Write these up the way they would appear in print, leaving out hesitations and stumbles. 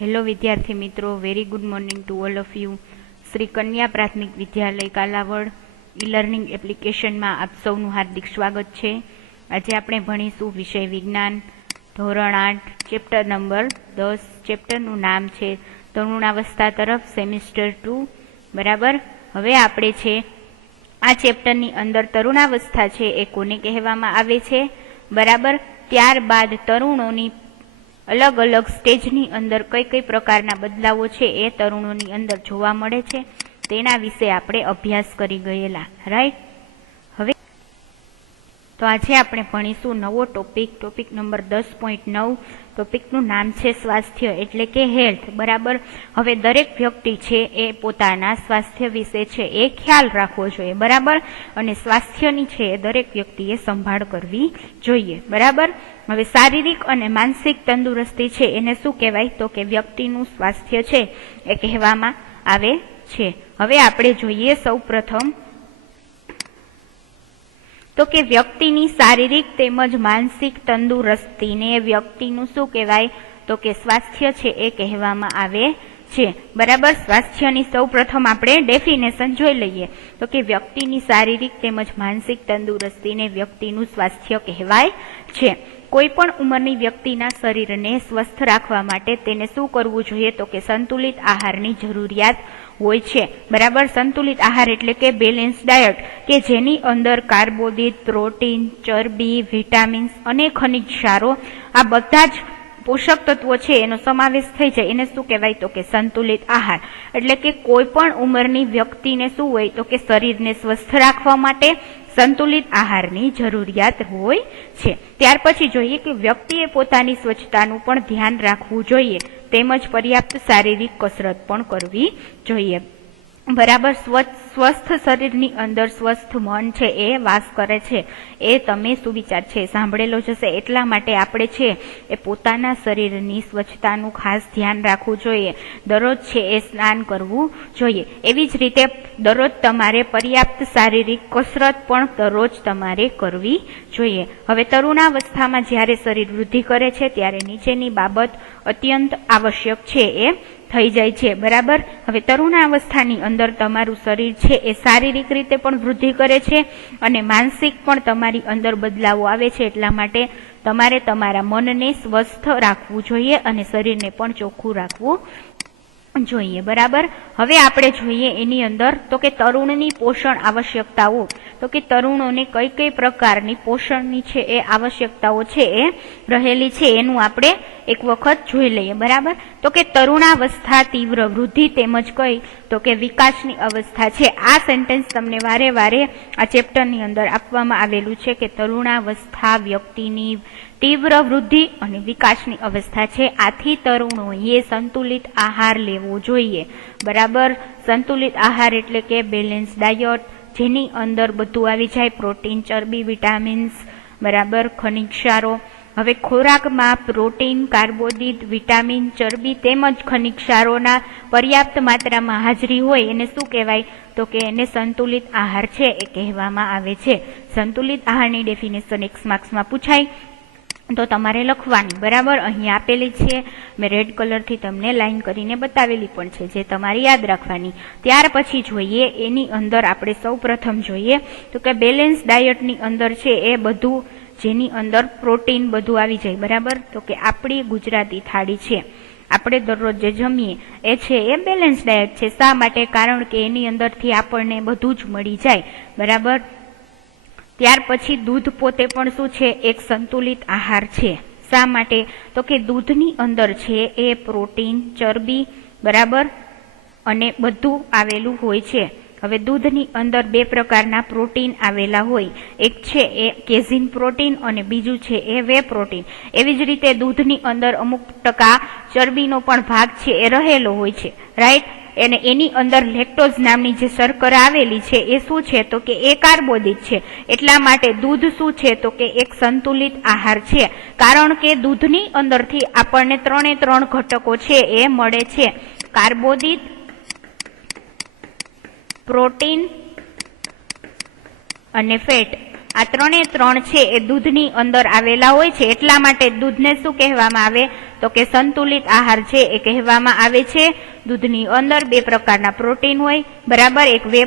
Hello વિદ્યાર્થી મિત્રો, very good morning to all of you. Shri કન્યા પ્રાથમિક વિદ્યાલય કાલાવડ ઈ લર્નિંગ એપ્લિકેશનમાં આપ સૌનું હાર્દિક સ્વાગત છે. આજે આપણે ભણીશું વિષય વિજ્ઞાન ધોરણ 8 ચેપ્ટર નંબર 10. ચેપ્ટરનું નામ છે તરુણાવસ્થા તરફ સેમિસ્ટર 2. બરાબર. હવે આપણે છે આ ચેપ્ટરની અંદર તરુણાવસ્થા છે એ કોને કહેવામાં આવે છે. બરાબર. ત્યારબાદ તરુણોની અલગ અલગ સ્ટેજની અંદર કઈ કઈ પ્રકારના બદલાવો છે એ તરુણોની અંદર જોવા મળે છે તેના વિશે આપણે અભ્યાસ કરી ગયેલા. રાઈટ. હવે તો આજે આપણે ભણીશું નવો ટોપિક નંબર 10.9. ટોપિકનું નામ છે સ્વાસ્થ્ય એટલે કે હેલ્થ. બરાબર. હવે દરેક વ્યક્તિ છે એ પોતાના સ્વાસ્થ્ય વિશે છે એ ખ્યાલ રાખવો જોઈએ. બરાબર. અને સ્વાસ્થ્યની છે એ દરેક વ્યક્તિએ સંભાળ કરવી જોઈએ. બરાબર. હવે શારીરિક અને માનસિક તંદુરસ્તી છે એને શું કહેવાય, તો કે વ્યક્તિનું સ્વાસ્થ્ય છે એ કહેવામાં આવે છે. હવે આપણે જોઈએ સૌ પ્રથમ તો કે વ્યક્તિની શારીરિક તેમજ માનસિક તંદુરસ્તીને વ્યક્તિનું શું કહેવાય, તો કે સ્વાસ્થ્ય છે એ કહેવામાં આવે છે. બરાબર. સ્વાસ્થ્યની સૌ પ્રથમ આપણે ડેફિનેશન જોઈ લઈએ તો કે વ્યક્તિની શારીરિક તેમજ માનસિક તંદુરસ્તીને વ્યક્તિનું સ્વાસ્થ્ય કહેવાય છે. કોઈ પણ ઉંમરની વ્યક્તિના શરીરને સ્વસ્થ રાખવા માટે તેને શું કરવું જોઈએ, તો કે સંતુલિત આહારની જરૂરિયાત હોય છે. બરાબર. સંતુલિત આહાર એટલે કે બેલેન્સ ડાયટ કે જેની અંદર કાર્બોદિત, પ્રોટીન, ચરબી, વિટામિન્સ અને ખનિજ ક્ષારો આ બધા જ પોષક તત્વો છે એનો સમાવેશ થઈ જાય એને શું કહેવાય, તો કે સંતુલિત આહાર. એટલે કે કોઈ પણ ઉંમરની વ્યક્તિને શું હોય, તો કે શરીરને સ્વસ્થ રાખવા માટે સંતુલિત આહારની જરૂરિયાત હોય છે. ત્યાર પછી જોઈએ કે વ્યક્તિએ પોતાની સ્વચ્છતાનું પણ ધ્યાન રાખવું જોઈએ તેમજ પર્યાપ્ત શારીરિક કસરત પણ કરવી જોઈએ. બરાબર. સ્વસ્થ શરીરની અંદર સ્વસ્થ મન છે એ વાસ કરે છે એ તમે સુવિચાર છે સાંભળેલો જ હશે. એટલા માટે આપણે છે એ પોતાના શરીરની સ્વચ્છતાનું ખાસ ધ્યાન રાખવું જોઈએ. દરરોજ છે એ સ્નાન કરવું જોઈએ. એવી જ રીતે દરરોજ તમારે પર્યાપ્ત શારીરિક કસરત પણ દરરોજ તમારે કરવી જોઈએ. હવે તરુણાવસ્થામાં જ્યારે શરીર વૃદ્ધિ કરે છે ત્યારે નીચેની બાબત અત્યંત આવશ્યક છે એ થઈ જાય છે. બરાબર. હવે તરુણાવસ્થાની અંદર તમારું શરીર છે એ શારીરિક રીતે પણ વૃદ્ધિ કરે છે અને માનસિક પણ તમારી અંદર બદલાવો આવે છે. એટલા માટે તમારે તમારા મનને સ્વસ્થ રાખવું જોઈએ અને શરીરને પણ ચોખ્ખું રાખવું જોઈએ. બરાબર. હવે આપણે જોઈએ એની અંદર તો કે તરુણની પોષણ આવશ્યકતાઓ. તો કે તરુણોને કઈ કઈ પ્રકારની પોષણની છે એ આવશ્યકતાઓ છે એ રહેલી છે એનું આપણે એક વખત જોઈ લઈએ. બરાબર. તો કે તરુણાવસ્થા તીવ્ર વૃદ્ધિ તેમજ કઈ, તો કે વિકાસની અવસ્થા છે. આ સેન્ટેન્સ તમને વારે વારે આ ચેપ્ટરની અંદર આપવામાં આવેલું છે કે તરુણાવસ્થા વ્યક્તિની તીવ્ર વૃદ્ધિ અને વિકાસની અવસ્થા છે. આથી તરુણોએ સંતુલિત આહાર લેવો જોઈએ. બરાબર. સંતુલિત આહાર એટલે કે બેલેન્સ ડાયટ જેની અંદર બધું આવી જાય, પ્રોટીન, ચરબી, વિટામિન્સ, બરાબર, ખનિજ ક્ષારો. હવે ખોરાકમાં પ્રોટીન, કાર્બોદિત, વિટામિન, ચરબી તેમજ ખનિજ ક્ષારોના પર્યાપ્ત માત્રામાં હાજરી હોય એને શું કહેવાય, તો કે એને સંતુલિત આહાર છે એ કહેવામાં આવે છે. સંતુલિત આહારની ડેફિનેશન 1 માર્ક્સમાં પૂછાય તો તમારે લખવાની. બરાબર. અહીં આપેલી છે, મેં રેડ કલરથી તમને લાઈન કરીને બતાવેલી પણ છે જે તમારે યાદ રાખવાની. ત્યાર પછી જોઈએ એની અંદર આપણે સૌ પ્રથમ જોઈએ તો કે બેલેન્સ ડાયટની અંદર છે એ બધું જેની અંદર પ્રોટીન બધું આવી જાય. બરાબર. તો કે આપણી ગુજરાતી થાળી છે આપણે દરરોજ જે જમીએ એ છે એ બેલેન્સ ડાયટ છે. શા માટે? કારણ કે એની અંદરથી આપણને બધું જ મળી જાય. બરાબર. ત્યાર પછી દૂધ પોતે પણ શું છે, એક સંતુલિત આહાર છે. શા માટે? તો કે દૂધની અંદર છે એ પ્રોટીન, ચરબી, બરાબર, અને બધું આવેલું હોય છે. હવે દૂધની અંદર 2 પ્રકારના પ્રોટીન આવેલા હોય. એક છે એ કેઝિન પ્રોટીન અને બીજું છે એ વે પ્રોટીન. એવી જ રીતે દૂધની અંદર અમુક ટકા ચરબીનો પણ ભાગ છે એ રહેલો હોય છે. રાઈટ. અને એની અંદર લેક્ટોઝ નામની જે શર્કરા આવેલી છે એ શું છે, તો કે એ કાર્બોદિત છે. એટલા માટે દૂધ શું છે, તો કે એક સંતુલિત આહાર છે. કારણ કે દૂધની અંદરથી આપણને 3 ઘટકો છે એ મળે છે. કાર્બોદિત, પ્રોટીન અને ફેટ. આ 3 છે એ દૂધની અંદર આવેલા હોય છે. એટલા માટે દૂધને શું કહેવામાં આવે, તો તો કે સંતુલિત આહાર છે એ કહેવામાં આવે છે. દૂધની અંદર 2 પ્રકારના પ્રોટીન હોય, બરાબર, એક વે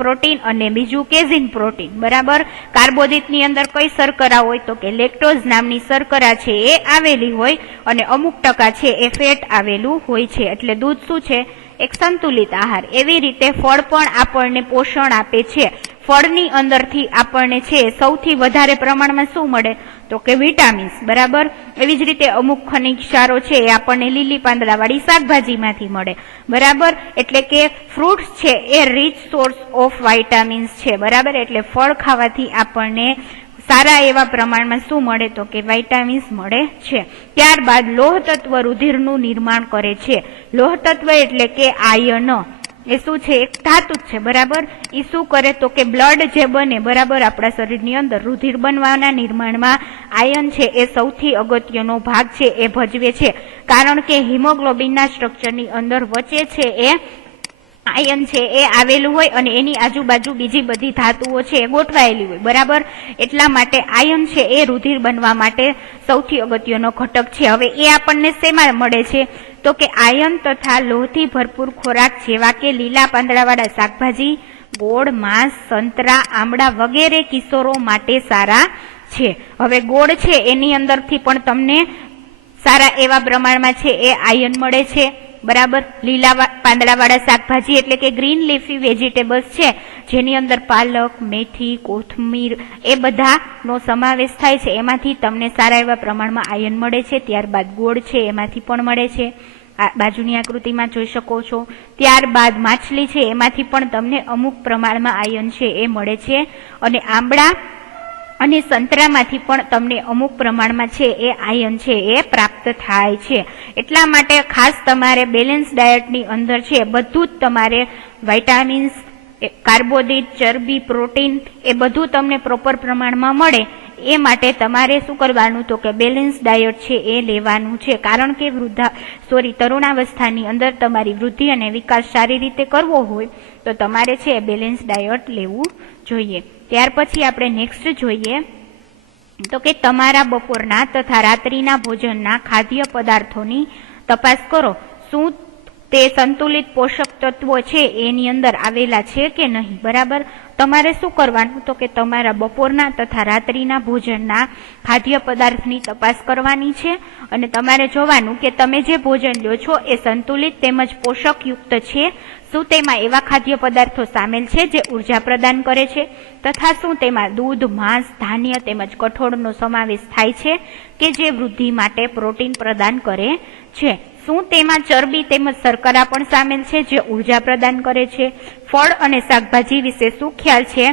પ્રોટીન અને બીજું કેઝિન પ્રોટીન, બરાબર. કાર્બોદિતની અંદર કઈ શર્કરા હોય તો કે લેક્ટોઝ નામની શર્કરા છે એ આવેલી હોય અને અમુક ટકા છે એ ફેટ આવેલું હોય છે. એટલે દૂધ શું છે? એક સંતુલિત આહાર. એવી રીતે ફળ પણ આપણને પોષણ આપે છે. ફળની અંદરથી આપણને છે સૌથી વધારે પ્રમાણમાં શું મળે તો કે વિટામિન્સ, બરાબર. એવી જ રીતે અમુક ખનિજ ક્ષારો છે એ આપણને લીલી પાંદડાવાળી શાકભાજીમાંથી મળે, બરાબર. એટલે કે ફ્રૂટ્સ છે એ રીચ સોર્સ ઓફ વિટામિન્સ છે, બરાબર. એટલે ફળ ખાવાથી આપણને સારા એવા પ્રમાણમાં શું મળે તો કે વિટામિન્સ મળે છે. ત્યારબાદ લોહ તત્વ રુધિરનું નિર્માણ કરે છે. લોહ તત્વ એટલે કે આયર્ન, એ શું છે? એક ધાતુ જ છે, બરાબર. એ શું કરે તો કે બ્લડ જે બને, બરાબર, આપણા શરીરની અંદર રુધિર બનવાના નિર્માણમાં આયર્ન છે એ સૌથી અગત્યનો ભાગ છે એ ભજવે છે. કારણ કે હિમોગ્લોબિનના સ્ટ્રક્ચરની અંદર વચ્ચે છે એ આયર્ન છે એ આવેલું હોય અને એની આજુબાજુ બીજી બધી ધાતુઓ છે એ ગોઠવાયેલી હોય, બરાબર. એટલા માટે આયર્ન છે એ રુધિર બનવા માટે સૌથી અગત્યનો ઘટક છે. હવે એ આપણને શેમાં મળે છે તો કે આયર્ન તથા લોહથી ભરપૂર ખોરાક જેવા કે લીલા પાંદડાવાળા શાકભાજી, ગોળ, માંસ, સંતરા, આમળા વગેરે કિશોરો માટે સારા છે. હવે ગોળ છે એની અંદરથી પણ તમને સારા એવા પ્રમાણમાં છે એ આયર્ન મળે છે, બરાબર. લીલા પાંદડાવાળા શાકભાજી એટલે કે ગ્રીન લીફી વેજીટેબલ્સ છે જેની અંદર પાલક, મેથી, કોથમીર એ બધાનો સમાવેશ થાય છે, એમાંથી તમને સારા એવા પ્રમાણમાં આયર્ન મળે છે. ત્યારબાદ ગોળ છે એમાંથી પણ મળે છે, આ બાજુની આકૃતિમાં જોઈ શકો છો. ત્યારબાદ માછલી છે એમાંથી પણ તમને અમુક પ્રમાણમાં આયર્ન છે એ મળે છે અને આંબળા અને સંતરામાંથી પણ તમને અમુક પ્રમાણમાં છે એ આયર્ન છે એ પ્રાપ્ત થાય છે. એટલા માટે ખાસ તમારે બેલેન્સ ડાયટની અંદર છે બધું જ તમારે વિટામિન્સ, કાર્બોદિત, ચરબી, પ્રોટીન એ બધું તમને પ્રોપર પ્રમાણમાં મળે એ માટે તમારે શું કરવાનું તો કે બેલેન્સ ડાયટ છે એ લેવાનું છે. કારણ કે તરુણાવસ્થાની અંદર તમારી વૃદ્ધિ અને વિકાસ સારી રીતે કરવો હોય તો તમારે છે બેલેન્સ ડાયટ લેવું જોઈએ. ત્યાર પછી આપણે નેક્સ્ટ જોઈએ તો કે તમારા બપોરના તથા રાત્રિના ભોજનના ખાદ્ય પદાર્થોની તપાસ કરો. શું તે સંતુલિત પોષક તત્વો છે એની અંદર આવેલા છે કે નહીં, બરાબર. તમારે શું કરવાનું તો કે તમારા બપોરના તથા રાત્રિના ભોજનના ખાદ્ય પદાર્થની તપાસ કરવાની છે અને તમારે જોવાનું કે તમે જે ભોજન લ્યો છો એ સંતુલિત તેમજ પોષકયુક્ત છે. શું તેમાં એવા ખાદ્ય પદાર્થો સામેલ છે જે ઉર્જા પ્રદાન કરે છે તથા શું તેમાં દૂધ, માંસ, ધાન્ય તેમજ કઠોળનો સમાવેશ થાય છે કે જે વૃદ્ધિ માટે પ્રોટીન પ્રદાન કરે છે. શું તેમાં ચરબી તેમજ શર્કરા પણ સામેલ છે જે ઉર્જા પ્રદાન કરે છે. ફળ અને શાકભાજી વિશે શું ખ્યાલ છે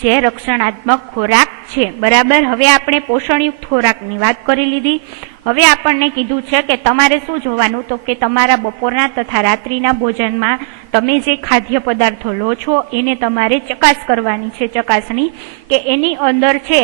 જે રક્ષણાત્મક ખોરાક છે, બરાબર. હવે આપણે પોષણયુક્ત ખોરાકની વાત કરી લીધી. હવે આપણને કીધું છે કે તમારે શું જોવાનું તો કે તમારા બપોરના તથા રાત્રિના ભોજનમાં તમે જે ખાદ્ય પદાર્થો લો છો એને તમારે ચકાસ કરવાની છે, ચકાસણી કે એની અંદર છે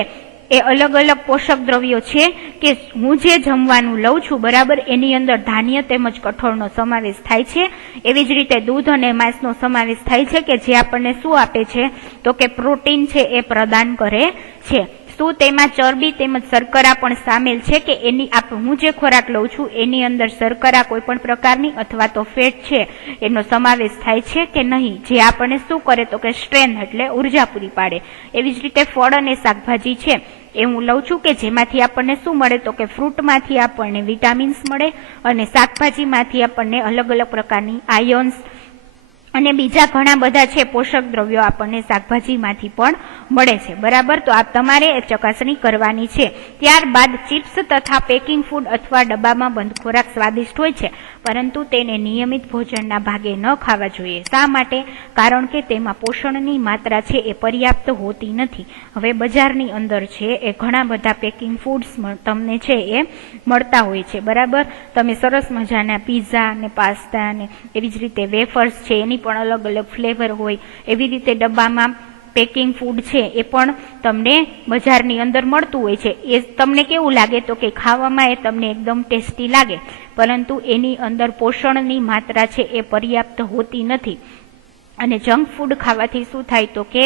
એ અલગ અલગ પોષક દ્રવ્યો છે કે હું જે જમવાનું લઉં છું, બરાબર, એની અંદર ધાન્ય તેમજ કઠોળનો સમાવેશ થાય છે. એવી જ રીતે દૂધ અને માંસનો સમાવેશ થાય છે કે જે આપણને શું આપે છે તો કે પ્રોટીન છે એ પ્રદાન કરે છે. શું તેમાં ચરબી તેમજ શર્કરા પણ સામેલ છે કે એની હું જે ખોરાક લઉં છું એની અંદર શર્કરા કોઈ પણ પ્રકારની અથવા તો ફેટ છે એનો સમાવેશ થાય છે કે નહીં, જે આપણને શું કરે તો કે સ્ટ્રેન્થ એટલે ઉર્જા પૂરી પાડે. એવી જ રીતે ફળ અને શાકભાજી છે એ હું લઉં છું કે જેમાંથી આપણને શું મળે તો કે ફ્રૂટમાંથી આપણને વિટામિન્સ મળે અને શાકભાજીમાંથી આપણને અલગ અલગ પ્રકારની આયર્ન્સ અને બીજા ઘણા બધા છે પોષક દ્રવ્યો આપણને શાકભાજીમાંથી પણ મળે છે, બરાબર. તો આ તમારે ચકાસણી કરવાની છે. ત્યારબાદ ચિપ્સ તથા પેકિંગ ફૂડ અથવા ડબ્બામાં બંધ ખોરાક સ્વાદિષ્ટ હોય છે પરંતુ તેને નિયમિત ભોજનના ભાગે ન ખાવા જોઈએ. શા માટે? કારણ કે તેમાં પોષણની માત્રા છે એ પર્યાપ્ત હોતી નથી. હવે બજારની અંદર છે એ ઘણા બધા પેકિંગ ફૂડ્સ તમને છે એ મળતા હોય છે, બરાબર. તમે સરસ મજાના પીઝા ને પાસ્તા ને એવી જ રીતે વેફર્સ છે એની પણ અલગ અલગ ફ્લેવર હોય, એવી રીતે ડબ્બામાં પેકિંગ ફૂડ છે એ પણ તમને બજારની અંદર મળતું હોય છે. એ તમને કેવું લાગે તો કે ખાવામાં એ તમને એકદમ ટેસ્ટી લાગે પરંતુ એની અંદર પોષણની માત્રા છે એ પર્યાપ્ત હોતી નથી. અને જંક ફૂડ ખાવાથી શું થાય તો કે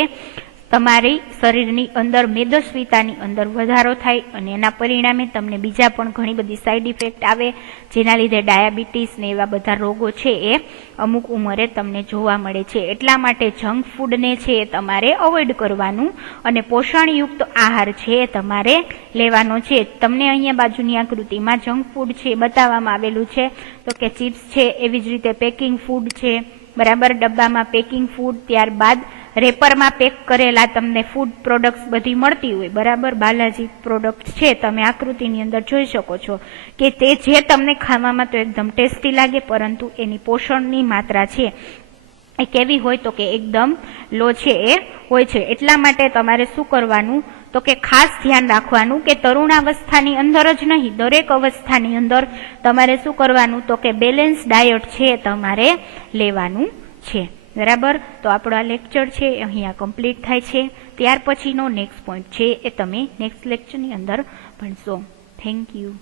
તમારી શરીરની અંદર મેદસ્વીતાની અંદર વધારો થાય અને એના પરિણામે તમને બીજા પણ ઘણી બધી સાઈડ ઇફેક્ટ આવે, જેના લીધે ડાયાબિટીસ ને એવા બધા રોગો છે એ અમુક ઉંમરે તમને જોવા મળે છે. એટલા માટે જંક ફૂડને છે એ તમારે અવોઇડ કરવાનું અને પોષણયુક્ત આહાર છે એ તમારે લેવાનો છે. તમને અહીંયા બાજુની આકૃતિમાં જંક ફૂડ છે બતાવવામાં આવેલું છે, તો કે ચિપ્સ છે, એવી જ રીતે પેકિંગ ફૂડ છે, બરાબર, ડબ્બામાં પેકિંગ ફૂડ, ત્યારબાદ રેપરમાં પેક કરેલા તમને ફૂડ પ્રોડક્ટ્સ બધી મળતી હોય, બરાબર, બાલાજી પ્રોડક્ટ છે, તમે આકૃતિની અંદર જોઈ શકો છો કે તે જે તમને ખાવામાં તો એકદમ ટેસ્ટી લાગે, પરંતુ એની પોષણની માત્રા છે એ કેવી હોય તો કે એકદમ લો છે એ હોય છે. એટલા માટે તમારે શું કરવાનું તો કે ખાસ ધ્યાન રાખવાનું કે તરુણાવસ્થાની અંદર જ નહીં, દરેક અવસ્થાની અંદર તમારે શું કરવાનું તો કે બેલેન્સ ડાયટ છે તમારે લેવાનું છે. બરાબર, તો આપણો આ લેક્ચર છે અહીંયા કમ્પ્લીટ થાય છે. ત્યાર પછીનો નેક્સ્ટ પોઈન્ટ છે એ તમે નેક્સ્ટ લેક્ચરની અંદર ભણશો. Thank you.